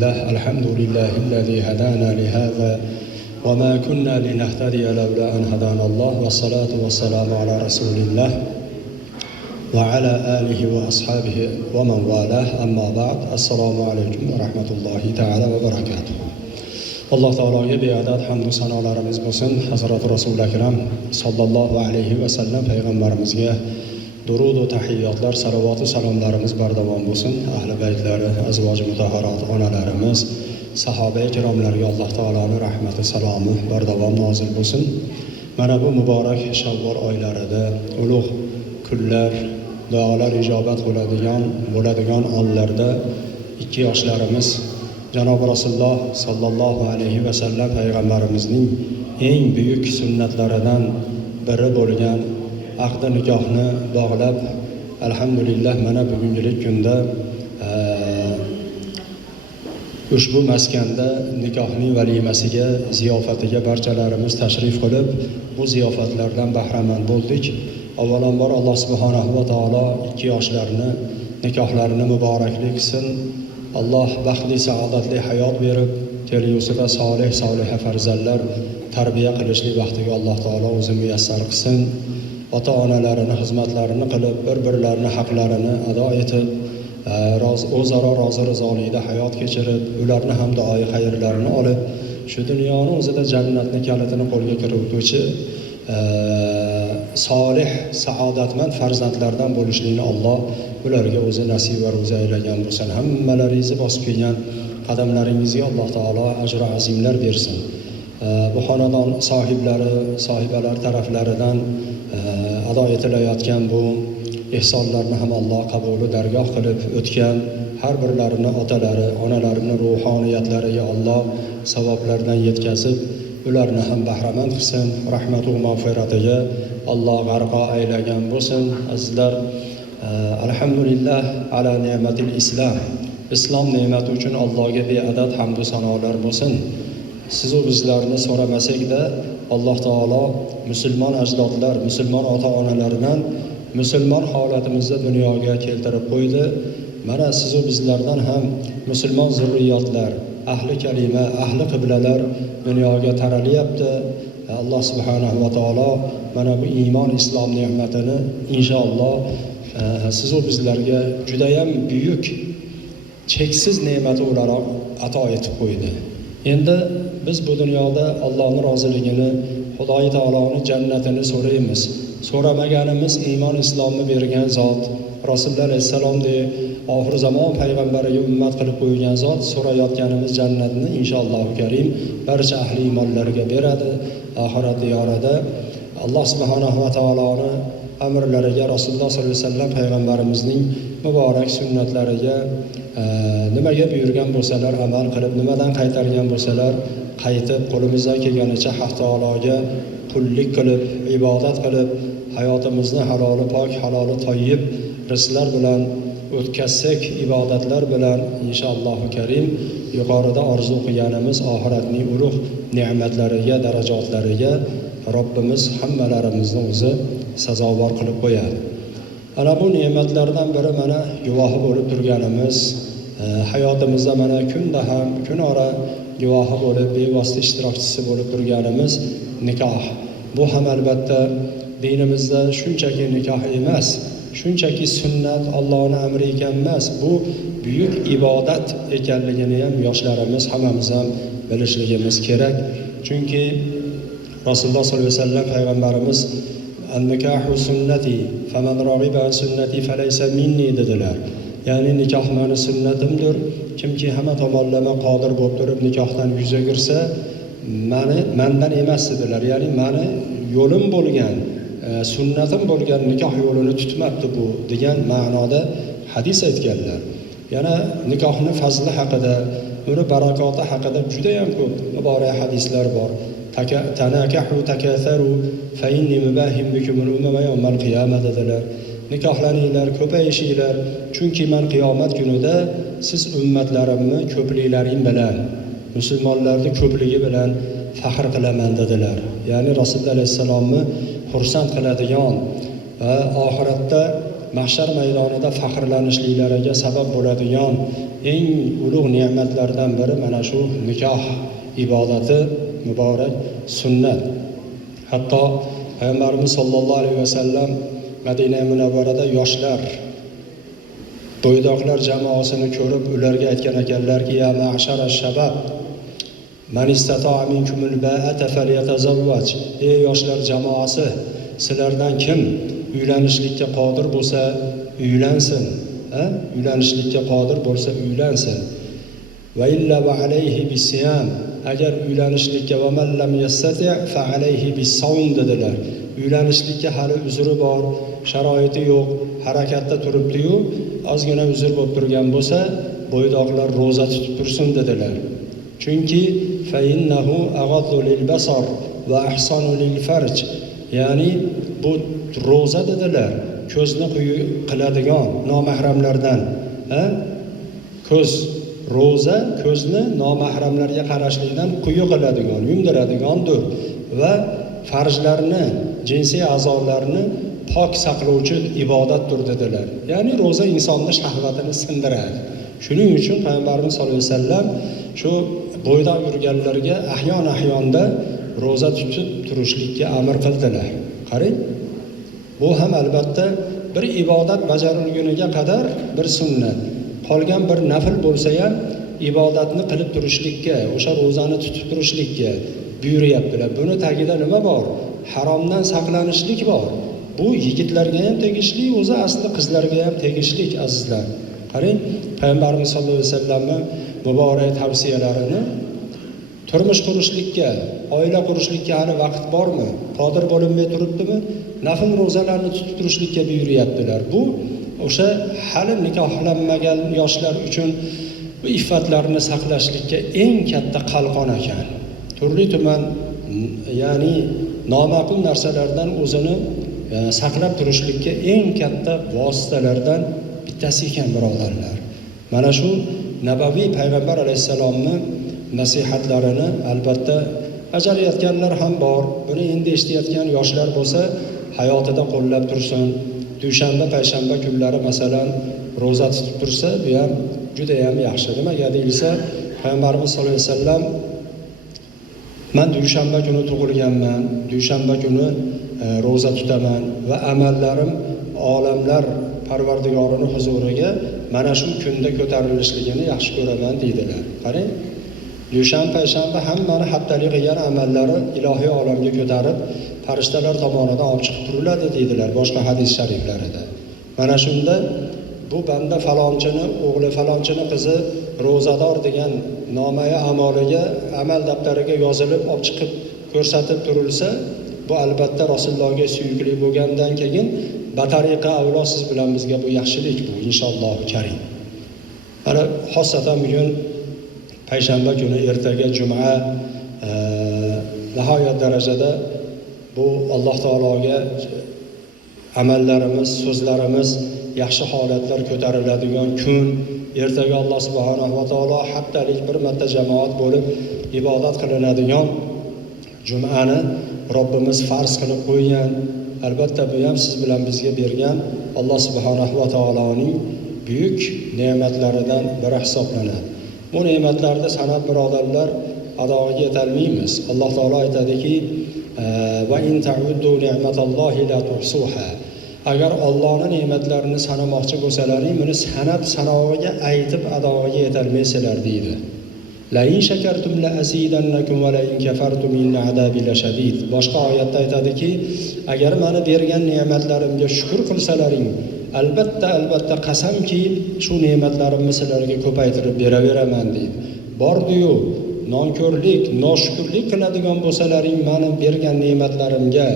لله الحمد لله الذي هدانا لهذا وما كنا لنهتدي لولا أن هدانا الله والصلاة والسلام على رسول الله وعلى آله وأصحابه ومن والاه أما بعد السلام عليكم ورحمة الله تعالى وبركاته. Allah Teala'ya beadad hamd-u sanolarimiz bo'lsin. Hazrat Rasul akram sallallohu alayhi va sallam payg'ambarimizga durud va tahiyyatlar, salovat va salomlarimiz bardavom bo'lsin. Ahli baytlari, azvoji mutahharat onalarimiz, sahoba ikromlarga Alloh taoloning rahmati, salomi bardavom nozil bo'lsin. Mana bu muborak Shavvol oylarida ulug' kunlar, duolar ijobat bo'ladigan onlarda ikki yoshlarimiz Janob Rasululloh sallallohu alayhi va sallam payg'ambarimizning eng buyuk sunnatlaridan biri bo'lgan aqd nikohni bog'lab, alhamdulillah mana bugungi kunda ushbu maskanda nikohning valimasiga, ziyofatiga barchalarimiz tashrif qilib, bu ziyofatlardan bahramand bo'ldik. Avvalambor Alloh subhanahu va taolo ikki yoshlarni nikohlarini muborakli qilsin. Allah baxtli, saodatli hayot berib, kelgusida soliha farzandlar tarbiya qilishlik baxtiga Alloh taolo o'zi muyassar qilsin. Ota-onalarini xizmatlarini qilib, bir-birlarini haqlarini ado etib, o'zaro rozi rizolikda hayot kechirib, ularni ham duoyi xayrlarini olib, shu dunyoni o'zida jannatning kalitini qo'lga kirituvchi solih, saodatmand farzandlardan bo'lishlikni Alloh ularga o'zi nasib va ro'za aylagan bo'lsin. Hammalaringizni bosib kelgan qadamlaringizga Alloh taolo ajr azimlar bersin. Bu xonadon sohibalar taraflaridan ado etilayotgan bu ehsonlarni ham Alloh qabuli dargoh qilib o'tgan har birlarini otalari, onalarini ruhoniyatlariga Alloh savoblardan yetkazib, ularni ham bahramand qilsin. Rahmat va mag'firatiga Alloh g'arqo aylagan bo'lsin. Azizlar, alhamdulillah ala ne'matil islom. Islom ne'mati uchun Allohga beadad hamd va sanolar bo'lsin. Siz va bizlarni so'ramasak-da, Alloh taolo musulmon ajdodlar, musulmon ota-onalardan musulmon holatimizda dunyoga keltirib qo'ydi. Mana siz va bizlardan ham musulmon zurriyotlar, ahli kalima, ahli qiblalar dunyoga taralyapti. Alloh subhanahu va taolo mana bu iymon, islom ne'matini inshaalloh siz va bizlarga juda ham buyuk, cheksiz ne'mati o'laroq ato etib qo'ydi. Endi biz bu dunyoda Allohning roziligini, Xudoy taoloning jannatini so'raymiz. So'ramaganimiz iymon, islomni bergan zot, Rasululloh alayhisalomdek oxir zamon payg'ambariga ummat qilib qo'ygan zot so'rayotganimiz jannatni inshaalloh karim barcha ahli iymonlarga beradi. Oxirat diyorida Alloh subhanahu va taoloning amrlariga, Rasululloh sollallohu alayhi vasallam payg'ambarimizning muborak sunnatlariga nimaga buyurgan bo'lsalar amal qilib, nimadan qaytargan bo'lsalar qaytib, qo'limizdan kelganicha Haq taologa qullik qilib, ibodat qilib, hayotimizni haloli pok, haloli toyib rizqlar bilan o'tkazsak, ibodatlar bilan inshaalloh karim yuqorida orzu qilganimiz oxiratning ulug' ne'matlariga, darajotlariga Robbimiz hammalarimizni o'zi sazovor qilib qo'yadi. Ana bu ne'matlardan biri mana guvohi bo'lib turganimiz, hayotimizda mana kunda ham kunora guvohi bo'lib, bevosita ishtirokchisi bo'lib turganimiz nikoh. Bu ham albatta dinimizda shunchaki nikoh emas, shunchaki sunnat, Allohning amri ekan emas, bu buyuk ibodat ekanligini ham yoshlarimiz hammamiz ham bilishligimiz kerak. Chunki Rasululloh sollallohu alayhi vasallam payg'ambarimiz an-nikahu sunnati faman raghiba an sunnati falaysa minni dedilar. Ya'ni nikoh meni sunnatimdir. Kimki hamma tomonlama qodir bo'lib turib nikohdan yuz o'girsa, mendan emas dedilar. Ya'ni meni yo'lim bo'lgan, sunnatim bo'lgan nikoh yo'lini tutmabdi bu degan ma'noda hadis aytganlar. Yana nikohning fazli haqida, uni barakoti haqida juda ham ko'p muborak hadislar bor. Tanakahu takatharu fa inni mubahim bikumul umama yawmal qiyamah dedilar. Nikohlaninglar, ko'payishinglar, chunki men qiyomat kunida siz ummatlarimni ko'pliklaring bilan, musulmonlarning ko'pligi bilan faxr qilaman dedilar. Ya'ni Rasululloh alayhisalomni xursand qiladigan va oxiratda mahshar maydonida faxrlanishliklariga sabab bo'ladigan eng ulug' ne'matlardan biri mana shu nikoh ibodati, muborak sunnat. Hatto Payg'ambarimiz sollallohu alayhi vasallam Madina Munavvarada yoshlar, bo'ydoqlar jamoasini ko'rib ularga aytgan ekanlarki: "Ya ma'shara shabab, man istata'a minkumul ba'ata falyatazawwaj." Ey yoshlar jamoasi, sizlardan kim uylanishlikka qodir bo'lsa uylansin. Uylanishlikka qodir bo'lsa uylansin. Va illa va alayhi bisiyam. Agar uylanishlikka va man lam yastati' fa alayhi bis-sawm dedilar. Uylanishlikka hali uzri bor, sharoiti yo'q, harakatda turibdi-yu, ozgina uzr bo'lib turgan bo'lsa, bo'ydoqlar roza tutib tursin dedilar. Chunki fa innahu aghaddu lil-basar va ahsanu lil-farj. Ya'ni bu roza dedilar, ko'zni quyi qiladigan nomahramlardan, ko'z roza ko'zni nomahramlarga qarashlikdan quyi qiladigan, yumdiradigandir va farjlarni, jinsiy a'zolarni pok saqlovchi ibodatdir dedilar. Ya'ni roza insonning shahvatini sindiradi. Shuning uchun Payg'ambarimiz sollallohu alayhi vasallam shu bo'yda yurganlarga ahyon-ahyonda roza tutib turishlikka amr qildilar. Qarang, bu ham albatta bir ibodat bajarilguniga qadar bir sunnat. Qolgan bir nafl bo'lsa ham ibodatni qilib turishlikka, o'sha ro'zani tutib turishlikka buyuryaptilar. Buni tagida nima bor? Haromdan saqlanishlik bor. Bu yigitlarga ham tegishli, o'zi asli qizlarga ham tegishli, azizlar. Qarang, Payg'ambarimiz sollallohu alayhi vasallamning muborak tavsiyalarini turmush qurishlikka, oila qurishlikka hali vaqt bormi? Qodir bo'linmay turibdimi? Nafl ro'zalarni tutib turishlikka buyuryaptilar. Bu o'sha hali nikohlanmagan yoshlar uchun bu iffatlarni saqlashlikka eng katta qalqon ekan. Turli-tuman, ya'ni noma'qul narsalardan o'zini saqlab turishlikka eng katta vositalardan bittasi ekan, birodarlar. Mana shu Nabaviy Payg'ambar alayhisalomning nasihatlarini albatta bajarayotganlar ham bor. Buni endi eshitayotgan yoshlar bo'lsa, hayotida qo'llab tursin. Dushanba, payshanba kunlari masalan roza tutib tursa, bu ham juda ham yaxshi. Nimaga deyilsa, Payg'ambarimiz sollallohu alayhi vasallam: "Men dushanba kuni tug'ilganman, dushanba kuni roza tutaman va amallarim olamlar Parvardigorining huzuriga mana shu kunda ko'tarilishligini yaxshi ko'raman" deydilar. Qarang, dushanba, payshanba hammani haftalik qilgan amallari ilohiy olamga ko'tarib farishtalar tomonidan olib chiqib turiladi deydilar boshqa hadis shariflarida. Mana shunda bu banda falonchini o'g'li, falonchini qizi ro'zador degan nomaya amaliga, amal daftariga yozilib olib chiqib ko'rsatib turilsa, bu albatta Rasulullohga suyukli bo'lgandan keyin batariqa avlo siz bilan bizga bu yaxshilik bu, inshaalloh karim. Ana xosatan bugun payshanba kuni, ertaga juma, nihoyat darajada bu Alloh taologa amallarimiz, so'zlarimiz, yaxshi holatlar ko'tariladigan kun. Ertaga Alloh subhanahu va taolo haftalik bir marta jamoat bo'lib ibodat qilinadigan jumani Robbimiz farz qilib qo'ygan. Albatta bu ham siz bilan bizga bergan Alloh subhanahu va taoloning buyuk ne'matlaridan biri hisoblanadi. Bu ne'matlarni sanab birodarlar adoga yetolmaymiz. Alloh taolo aytadiki: "Va in ta'uddu ni'matallohi la tuhsuha." Agar Allohning ne'matlarini sanamoqchi bo'lsalaring, buni sanab sanog'iga aytib adoga yetolmaysizlar deydi. La in shakartum la azidannakum va la in kafartum inna azabi lashadid. Boshqa oyatda aytadiki, agar meni bergan ne'matlarimga shukr qilsalaring, albatta qasamki shu ne'matlarimni sizlarga ko'paytirib beraveraman deydi. Bordi-yu, nonko'rlik, noshukrlik qiladigan bo'lsalaring, meni bergan ne'matlarimga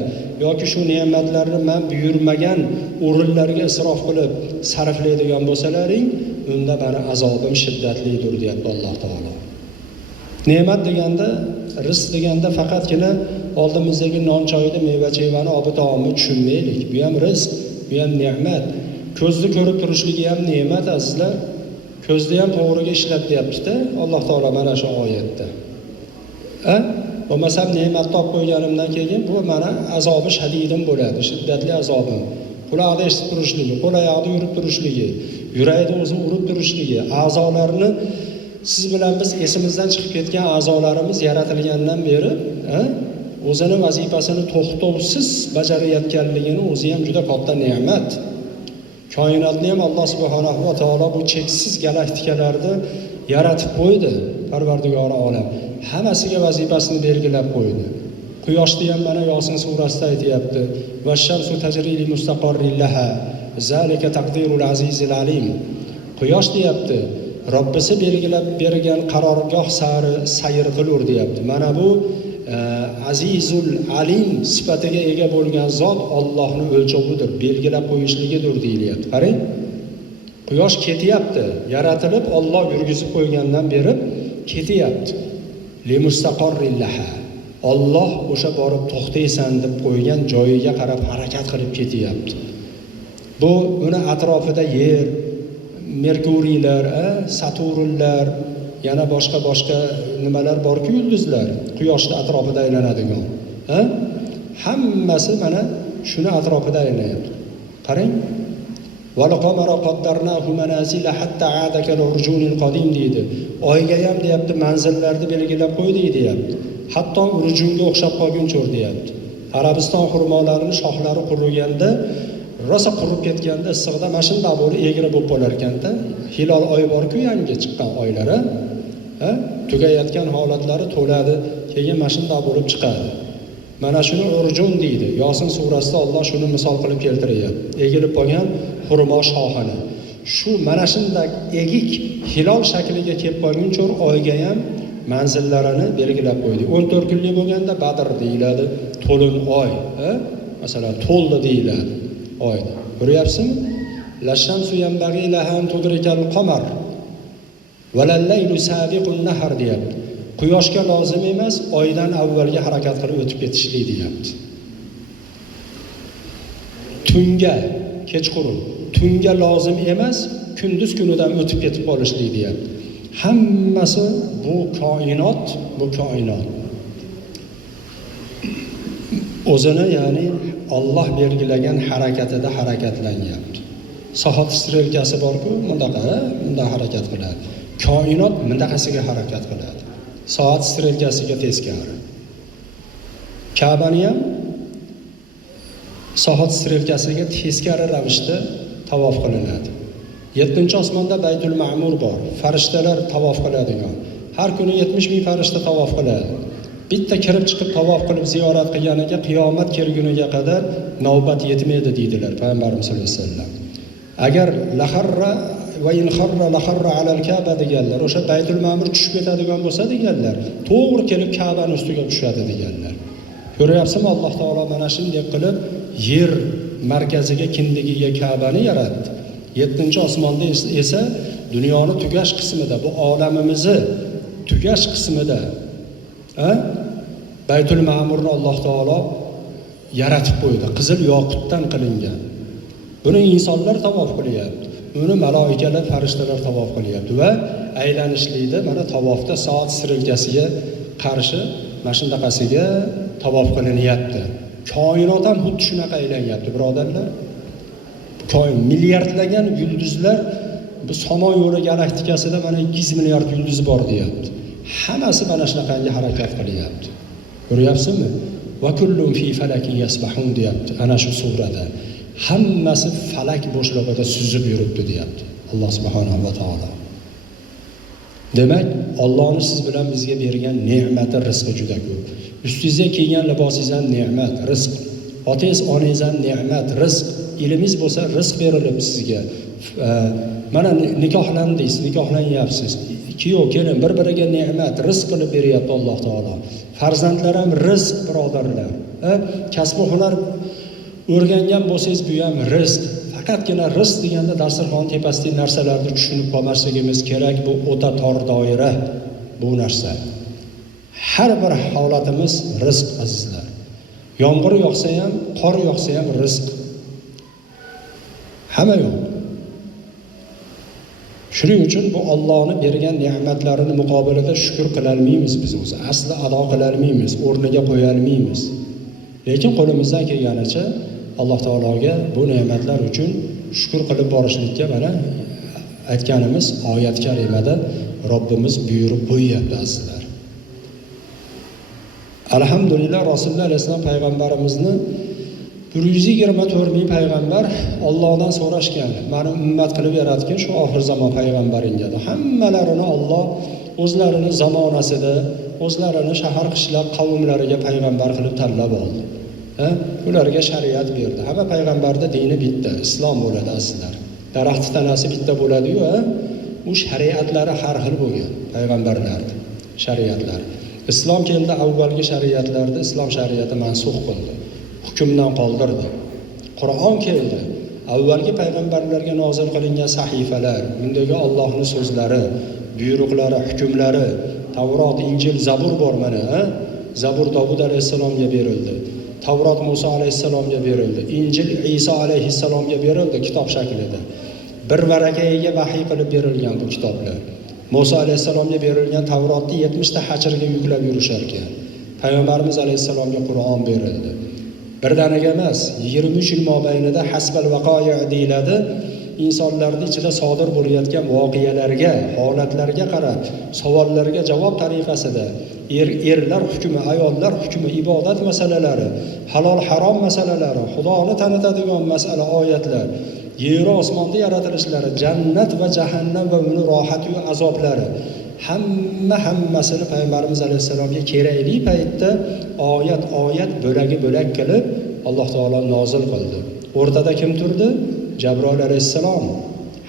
yoki shu ne'matlarni men buyurmagan o'rinlarga isrof qilib sarflaydigan bo'lsalaring, unda meni azobim shiddatlidir deyapti Alloh taolo. Ne'mat deganda, rizq deganda faqatgina oldimizdagi non choyni, meva-chevani, obi taomni tushunmaylik. Bu ham rizq, bu ham ne'mat. Ko'zni ko'rib turishligi ham ne'mat azizlar. Ko'zni ham to'g'riga ishlatyapti-da Alloh taolo mana shu oyatda. Bo'lmasam ne'mat topib qo'yganimdan keyin bu meni azobi shadidim bo'ladi, shiddatli azobim. quloqda eshitib turishligi, qo'l oyoqda yurib turishligi, yurakda o'zi urib turishligi, a'zolarni siz bilan biz esimizdan chiqib ketgan a'zolarimiz yaratilgandan beri o'zini vazifasini to'xtovsiz bajarayotganligini o'zi ham juda katta ne'mat. Koinotni ham Alloh subhanahu va taolo bu cheksiz galaktikalarni yaratib qo'ydi, Parvardigori olam. Hammasiga vazifasini belgilab qo'ydi. Quyoshni ham mana Yosin surasida aytayapti. Vash-shamsu tajri li mustaqarrin laha. Zalika taqdirul azizil alim. Quyosh deyapti, Robbisi belgilab bergan qarorgoh sari sayr qilur deyapti. Mana bu azizul alim sifatiga ega bo'lgan zot Allohning o'lchovidir, belgilab qo'yishligidir deyilyapti. Qarang, quyosh ketyapti, yaratilib Alloh yurgizib qo'ygandan beri ketyapti. Li mustaqarrin laha. Alloh o'sha borib to'xtaysan deb qo'ygan joyiga qarab harakat qilib ketyapti. Bu uni atrofida yer, Merkuriylar, Saturnlar, yana boshqa nimalar borki, yulduzlar quyoshning atrofida aylanadigan. Hammasi mana shuni atrofida aylanadi. Qarang. Valaqamara qaddarnahu manazila hatta aada kal urjunil qadim deydi. Oyga ham deyapti, manzillarni belgilab qo'ydik deyapti. Hatto urjunga o'xshab qolguncha deyapti. Arabiston xurmolarining shoxlari quriganda, rosa qurib ketganda issiqda mashinda bo'lib egri bo'lib qolar ekanda, hilol oy bor-ku, yangi chiqqan oylar, tugayotgan holatlari to'ladi, keyin mashinda bo'lib chiqadi. Mana shuni urjun deydi. Yosin surasida Alloh shuni misol qilib keltiryapti. Egilib qolgan xurmo shoxini. Shu mana shunday egik hilol shakliga kelib qolguncha oyga ham manzillarini belgilab qo'ydi. 14 kunlik bo'lganda Badr deyiladi, to'lin oy, masalan, to'ldi deyiladi oyni. Ko'ryapsizmi? Lashamsu yanbaghi laha an tudrikal qamar va lal-laylu sabiqun nahar deyapti. Quyoshga lozim emas, oydan avvalga harakat qilib o'tib ketishlik deyapti. Tunga, kechqurun, tunga lozim emas, kunduz kunidan o'tib ketib qolishlik deyapti. Hammasi bu koinot o'zini, ya'ni Alloh belgilagan harakatida harakatlanyapti. Soat strelkasi bor-ku, bunda harakat qiladi. Koinot bundaqasiga harakat qiladi. Soat strelkasiga teskari. Ka'bani ham soat strelkasiga teskari ravishda tavof qilinadi. 7-osmonda Baytul Ma'mur bor. Farishtalar tavof qiladigan. Har kuni 70 ming farishta tavof qiladi. Bitta kirib chiqib tavof qilib ziyorat qilganiga qiyomat kelguniga qadar navbat yetmaydi deydilar Payg'ambarimiz sollallohu alayhi vasallam. Agar laharra va in kharra laharra alal Ka'ba deganlar, o'sha Baytul Ma'mur tushib ketadigan bo'lsa deganlar, to'g'ri kelib Ka'baning ustiga tushadi deganlar. Ko'ryapsizmi, Alloh taolo mana shunday qilib yer markaziga, kindigiga Ka'bani yaratdi. 7-osmonda esa dunyoni tugash qismida, bu olamimizni tugash qismida Baytul Ma'murni Alloh taolo yaratib qo'ydi. Qizil yoqutdan qilingan. Buni insonlar tavof qilyapti. Uni malaikalar, farishtalar tavof qilyapti va aylanishlikda mana tavofda soat strelkasiga qarshi mana shundaqasiga tavof qilinyapti. Koinot ham xuddi shunaqa aylanyapti, birodarlar. Milliardlagan yulduzlar, bu Somon yo'li galaktikasida mana 200 milliard yulduz bor deyapti. Hammasi mana shunaqangi harakat qilyapti. Ko'ryapsizmi? Va kullun fi falakin yasbahun deyapti ana shu surada. Hammasi falak bo'shlig'ida suzib yuribdi deyapti Alloh subhanahu va taolo. Demak, Allohning siz bilan bizga bergan ne'mati, rizqi juda ko'p. Ustingizga kiygan libosingiz ham ne'mat, rizq. Otangiz, onangiz ham ne'mat, rizq. Ilmingiz bo'lsa rizq berilib sizga. Mana nikohlandingiz, nikohlanyapsiz. Kuyov, kelin bir-biriga ne'mat, rizq qilib beryapti Alloh taolo. Farzandlar ham rizq, birodarlar. Kasb va hunar o'rgangan bo'lsangiz, bu ham rizq. Faqatgina rizq deganda dasturxon tepasidagi narsalarni tushunib qolmasligimiz kerak. Bu o'ta tor doira bu narsa. Har bir holatimiz rizq, azizlar. Yomg'ir yog'sa ham, qor yog'sa ham rizq. Hamma yo'q. Shuning uchun bu Allohning bergan ne'matlarini muqobilida shukr qila olmaymiz biz o'zi. Asli ado qila olmaymiz, o'rniga qo'ya olmaymiz. Lekin qo'limizdan kelganicha alloh taologa bu ne'matlar uchun shukr qilib borishlikka mana aytganimiz oyat karimada Robbimiz buyurib qo'yyapti azizlar. Alhamdulillah, Rasululloh alayhisalom payg'ambarimizni 124 ming payg'ambar Allohdan so'rashgan, meni ummat qilib yaratgin shu oxir zamon payg'ambaringga. Hammalarini Alloh o'zlarini zamonasida, o'zlarini shahar qishloq qavmlariga payg'ambar qilib tanlab oldi. Ularga shariat berdi. Hamma payg'ambarning dini bitta, islom bo'ladi azizlar. Daraxt tanasi bitta bo'ladi-yu, u shariatlari har xil bo'lgan payg'ambarlarning shariatlari. Islom keldi, avvalgi shariatlarni islom shariati mansux qildi, hukmdan qoldirdi. Qur'on keldi, avvalgi payg'ambarlarga nozil qilingan sahifalar, undagi Allohning so'zlari, buyruqlari, hukmlari, Tavrot, Injil, Zabur bor mana, Zabur Davud alayhisalomga berildi. Tavrot Musa alayhisalomga berildi. Injil Isa alayhisalomga berildi kitob shaklida. Bir varakaga vahiy qilib berilgan bu kitoblar. Musa alayhisalomga berilgan Tavrotni 70 ta hajrga yuklab yurishar ekan. Payg'ambarimiz alayhisalomga Qur'on berildi. Birdaniga emas, 23 yil mobaynida hasbal vaqoya deyiladi. insonlarning ichida sodir bo'layotgan voqealarga, holatlarga qarab, savollarga javob tariqasida erlar hukmi, ayollar hukmi, ibodat masalalari, halol harom masalalari, Xudoni tanitadigan masala oyatlar, yer osmonda yaratilishlari, jannat va jahannam va uni rohat va azoblari hammasini payg'ambarimiz alayhisalomga kerakli paytda oyat bo'lak qilib Alloh taolo nozil qildi. O'rtada kim turdi? Jabroil alayhissalom.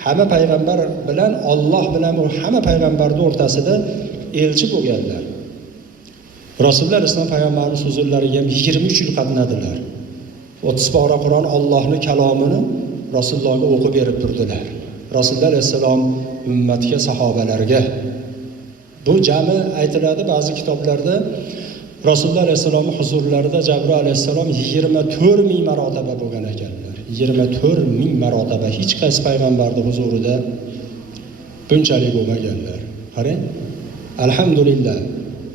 Hamma payg'ambar bilan Alloh bilan hamma payg'ambarning o'rtasida elchi bo'lganlar. Rasululloh alayhisalom payg'ambarning so'zlariga 23 yil qatnadilar. 30 pora Qur'on Allohning kalomini Rasulullohga o'qib berib turdilar. Rasululloh alayhisalom ummatga, sahobalarga bu jami aytiladi ba'zi kitoblarda. Rasululloh alayhisalom huzurlarida Jabroil alayhisalom 24 ming marotaba bo'lgan ekanlar. 24 ming marotaba hech qaysi payg'ambarning huzurida bunchalik bo'lmaganlar. Qarang, alhamdulillah.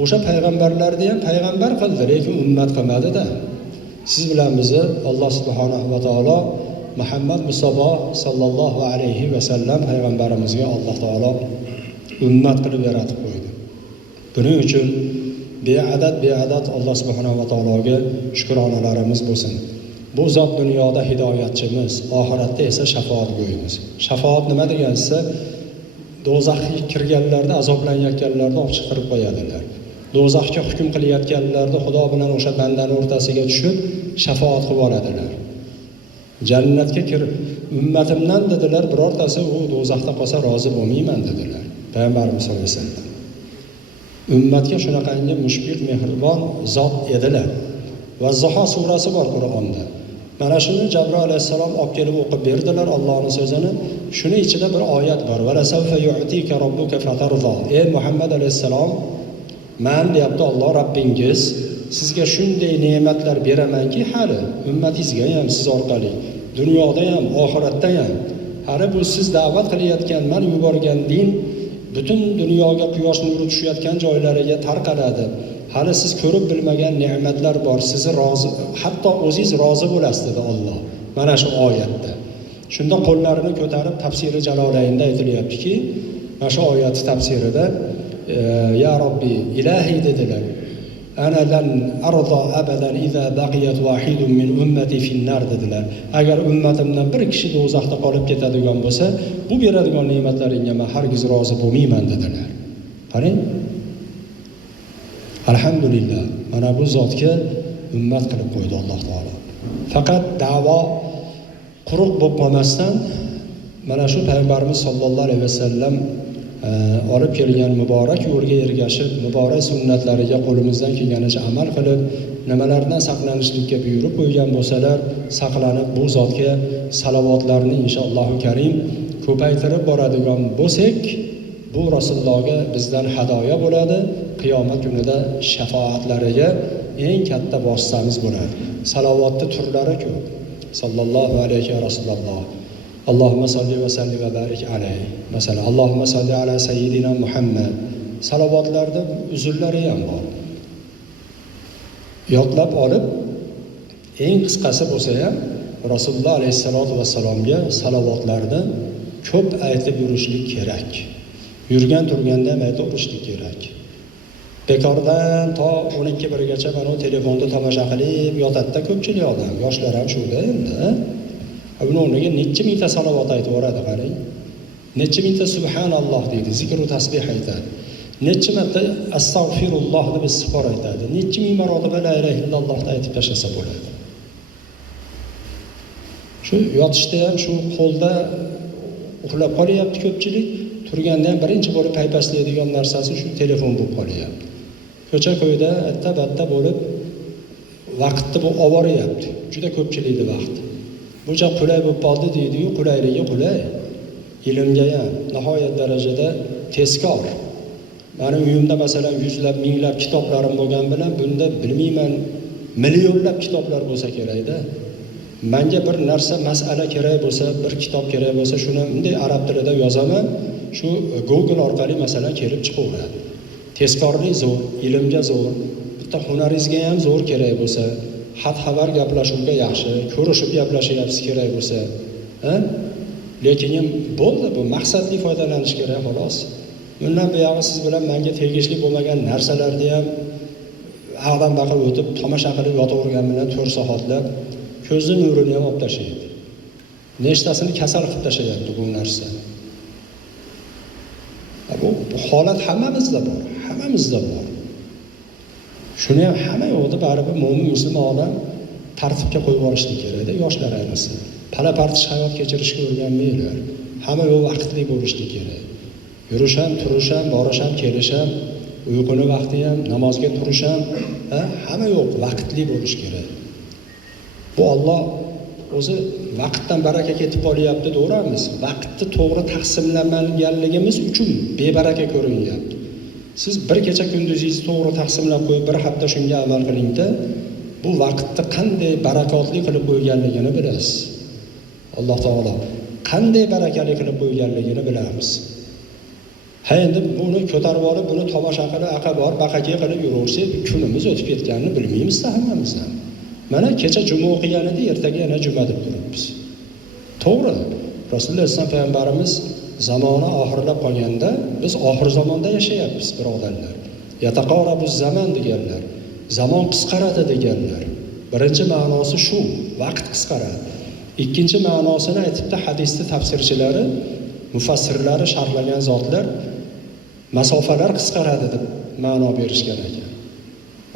O'sha payg'ambarlarni ham payg'ambar qildi, lekin ummat qilmadi-da. Siz bilan bizni Alloh subhanahu va taolo Muhammad Mustafa sallallohu alayhi va sallam payg'ambarimizga Alloh taolo ummat qilib yaratib qo'ydi. Buning uchun beadad Alloh subhanahu va taologa shukronalarimiz bo'lsin. Bu zot dunyoda hidoyatchimiz, oxiratda esa shafoatgo'yimiz. Shafoat nima degansa, do'zaxga kirganlarda, azoblanayotganlarni olib chiqarib qo'yadilar. Do'zaxga hukm qilayotganlarni Xudo bilan o'sha bandaning o'rtasiga tushib shafoat qilib oladilar. Jannatga kirib, ummatimdan dedilar, birortasi u do'zaxda qolsa rozi bo'lmayman dedilar. Payg'ambarimiz sollallohu alayhi vasallam ummatga shunaqangi mushfiq, mehribon zot edilar. Va Zuho surasi bor Qur'onda. Mana shuni Jabroil alayhisalom olib kelib o'qib berdilar Allohning so'zini. Shuni ichida bir oyat bor. Va la sawfa yu'tika robbuka fatarza. Ey Muhammad alayhisalom, men deyapti Alloh Rabbingiz sizga shunday ne'matlar beramanki, hali ummatingizga ham siz orqali dunyoda ham, oxiratda ham, hali bu siz da'vat qilayotgan, men yuborgan din butun dunyoga quyosh nuri tushayotgan joylariga tarqaladi. Hali siz ko'rib bilmagan ne'matlar bor. Sizni rozi, hatto o'zingiz rozi bo'lasiz dedi Alloh. Mana shu oyatda. Shunda qo'llarini ko'tarib tafsiri Jalolaynda aytilyaptiki, mana shu oyat tafsirida ya Robbi, ilahi dedilar. Ana lan arda abadan iza baqiyat wahidun min ummati fin-nar dedilar. Agar ummatimdan bir kishi do'zaxda qolib ketadigan bo'lsa, bu beradigan ne'matlaringga men hargiz rozi bo'lmayman dedilar. Qarang. Alhamdulillah, mana bu zotga ummat qilib qo'ydi Alloh taolo. Faqat da'vo quruq bo'lib qolmasdan mana shu payg'ambarimiz sollallohu alayhi vasallam olib kelgan muborak yo'lga ergashib, muborak sunnatlariga qo'limizdan kelganicha amal qilib, nimalardan saqlanishlikka buyurib qo'ygan bo'lsalar, saqlanib bu zotga salovatlarni inshaallohu karim ko'paytirib boradigan bo'lsak, bu Rasulullohga bizdan hadoya bo'ladi. Qiyomat kunida shafoatlariga eng katta vositamiz bo'ladi. Salovatning turlari ko'p. Sallallohu alayhi va rasululloh. Allohumma salli va sallim va barik alayhi. Masalan, Allohumma salli ala sayyidina Muhammad. Salovatlarda uzunlari ham bor. Yodlab olib, eng qisqasi bo'lsa ham Rasululloh alayhissalotu vassalomga salovatlarni ko'p aytib yurishlik kerak. Yurgan turganda ham aytaverishlik kerak. Bekordan to 12-1gacha mana telefonda tomosha qilib yotadi ko'pchilik odam, yoshlar ham shuda endi. Buni o'rniga necha mingta salovat aytib yoradi qarang. Necha mingta subhanalloh deydi, zikr va tasbih aytadi. Necha marta astag'firulloh deb istig'for aytadi. Necha ming marotaba la ilaha illalloh aytib tashlasa bo'ladi. Shu yotishda ham shu qo'lda uxlab qolyapti ko'pchilik, turganda ham birinchi bo'lib paypaslaydigan narsasi shu telefon bo'lib qolyapti. Ko'cha-ko'yda atta-batta bo'lib vaqtni bu olib boryapti. Juda ko'pchilikning vaqti. Buncha qulay bo'lib qoldi deydi-yu, qulayligi qulay. Ilmga ham nihoyat darajada tezkor. Mani uyimda masalan yuzlab, minglab kitoblarim bo'lgan bilan bunda bilmayman millionlab kitoblar bo'lsa kerak-da. Menga bir narsa, masala kerak bo'lsa, bir kitob kerak bo'lsa, shuni bunday arab tilida yozaman, shu Google orqali masalan kelib chiqaveradi. Tezkorlik zo'r, ilmga zo'r, bitta hunaringizga ham zo'r kerak bo'lsa, xat xabar gaplashuvga yaxshi, ko'rishib gaplashyapsiz kerak bo'lsa, lekin ham bo'ldi, bu maqsadli foydalanish kerak xolos. Bundan buyog'i siz bilan menga tegishli bo'lmagan narsalarni ham ag'dan baqib o'tib, tomosha qilib yotavergan bilan 4 soatlab ko'zni nurini ham olib tashlaydi. Nechtasini kasal qilib tashlayapti bu narsa. Bu holat hammamizda bor, hammamizda bor. Shuni ham hamma yo'qda baribir mo'min musulmon odam tartibga qo'yib olishlik kerak-da, yoshlar ayniqsa. Pala-partish hayot kechirishga o'rganmaylar. Hamma yo'q vaqtli bo'lishlik kerak. Yurish ham, turish ham, borish ham, kelish ham, uyquni vaqti ham, namozga turish ham, hamma yo'q vaqtli bo'lish kerak. Bu Alloh o'zi vaqtdan baraka ketib qolyapti, to'g'rimiz? Vaqtni to'g'ri taqsimlaganligimiz uchun bebaraka ko'rinyapti. Siz bir kecha kunduzingizni to'g'ri taqsimlab qo'yib, bir hafta shunga amal qilingda, bu vaqtni qanday barakotli qilib qo'yganligini bilasiz. Alloh taolo qanday barakali qilib qo'yganligini bilamiz. Ha endi buni ko'tarib olib, buni tomosha qilib, aqabor, baqaga qilib yuraversak, kunimiz o'tib ketganini bilmaymiz-da hammamiz ham. Mana kecha juma o'qigan edi, ertaga yana juma deb turibmiz. To'g'ri. Rasululloh alayhisalom payg'ambarimiz zamoni oxirlab qolganda, biz oxir zamonda yashayapmiz, birodarlar. Yataqorabuz zaman deganlar. Zamon qisqaradi deganlar. Birinchi ma'nosi shu, vaqt qisqaradi. Ikkinchi ma'nosini aytibdi hadisni tafsirchilari, mufassirlari, sharhlagan zotlar masofalar qisqaradi deb ma'no berishgan ekan.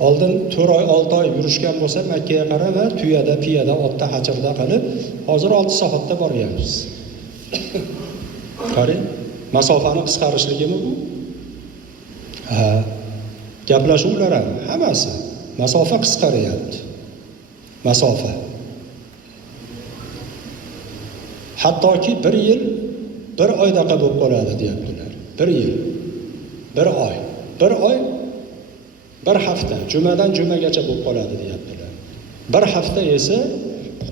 Oldin 4 oy, 6 oy yurishgan bo'lsa Makka ga qarab va tuyada, piyada, otda, hachirda qilib, hozir 6 soatda boryapmiz. Qarang, masofani qisqarishligimi bu? Ha, gaplashuvlar ham hammasi masofa qisqaryapti. Masofa. Hattoki 1 yil 1 oydaqa bo'lib qoladi deyaptilar. 1 yil, 1 oy, 1 oy, 1 hafta, jumadan jumagacha bo'lib qoladi deyaptilar. 1 hafta esa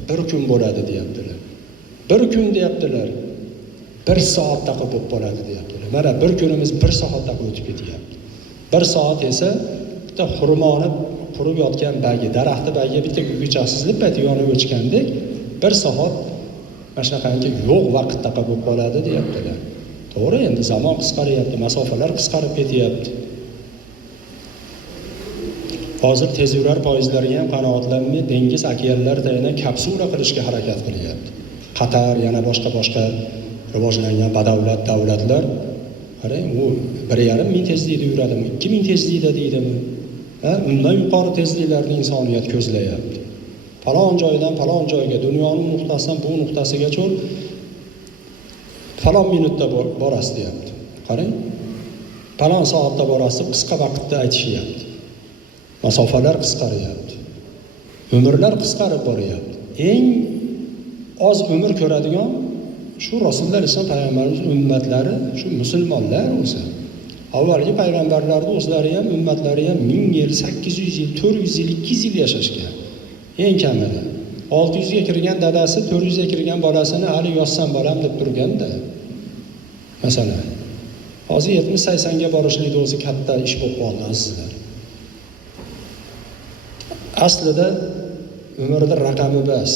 1 kun bo'ladi deyaptilar. 1 kun deyaptilar. 1 soatdaqa bo'lib qoladi deyaptilar. Mana 1 kunimiz 1 soatdaqa o'tib ketyapti. 1 soat esa bitta xurmoni qurib yotgan bagi, daraxtni bagiga bitta gug'ichasizlik payti yonib o'chgandek 1 soat mana shunaqangi yo'q vaqtdaqa bo'lib qoladi deyaptilar. To'g'ri, endi zamon qisqaryapti, masofalar qisqarib ketyapti. Hozir tezyurar poyezdlarga ham qanoatlanmay dengiz okeanlarida yana kapsula qilishga harakat qilyapti. Qatar, yana boshqa rivojlangan badavlat davlatlar, qarang, u 1,5 ming tezlikda yuradimi, 2 ming tezlikda deydimi? Undan yuqori tezliklarni insoniyat ko'zlayapti. Falon joydan falon joyga, dunyoning nuqtasidan bu nuqtasigacha falon minutda borasiz deyapti. Qarang, falon soatda borasiz, qisqa vaqtda aytishyapti. Masofalar qisqaryapti. Umrlar qisqarib boryapti. Eng oz umr ko'radigan shu Rasululloh alayhisalom payg'ambarimiz ummatlari, shu musulmonlar o'zi. Avvalgi payg'ambarlarning o'zlari ham, ummatlari ham 1000 yil, 800 yil, 400 yil, 200 yil yashashgan. Eng kamida 600 ga kirgan dadasi 400 ga kirgan bolasini hali yossam bolam deb turganda. Masalan, hozir 70-80 ga borishlikda o'zi katta ish bo'lib qoldi azizlar. Aslida umrning raqami bas.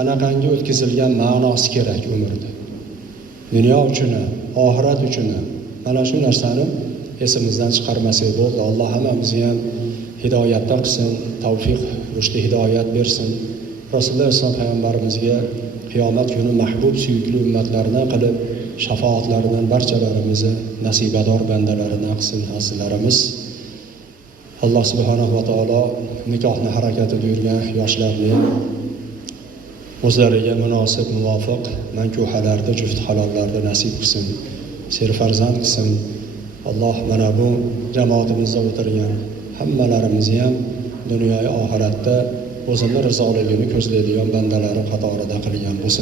qanaqangi o'tkazilgan ma'nosi kerak umrda. Dunyo uchun, oxirat uchun. Mana shu narsani esimizdan chiqarmasak bo'ldi. Alloh hammamizni ham hidoyatda qilsin, tavfiq, rushdi hidoyat bersin. Rasululloh sollallohu payg'ambarimizga qiyomat kuni mahbub suyukli ummatlardan qilib shafoatlaridan barchalarimizni nasibador bandalaridan qilsin azizlarimiz. Alloh subhanahu va taolo nikohni harakatida yurgan yoshlarni o'zlariga munosib, muvofiq mankuhalarda, juft halollarda nasib qilsin, serfarzand qilsin. Alloh mana bu jamoatimizda o'tirgan hammalarimizni ham dunyoy oxiratda o'zini rizoligini ko'zlaydigan bandalari qatorida qilgan bo'lsin.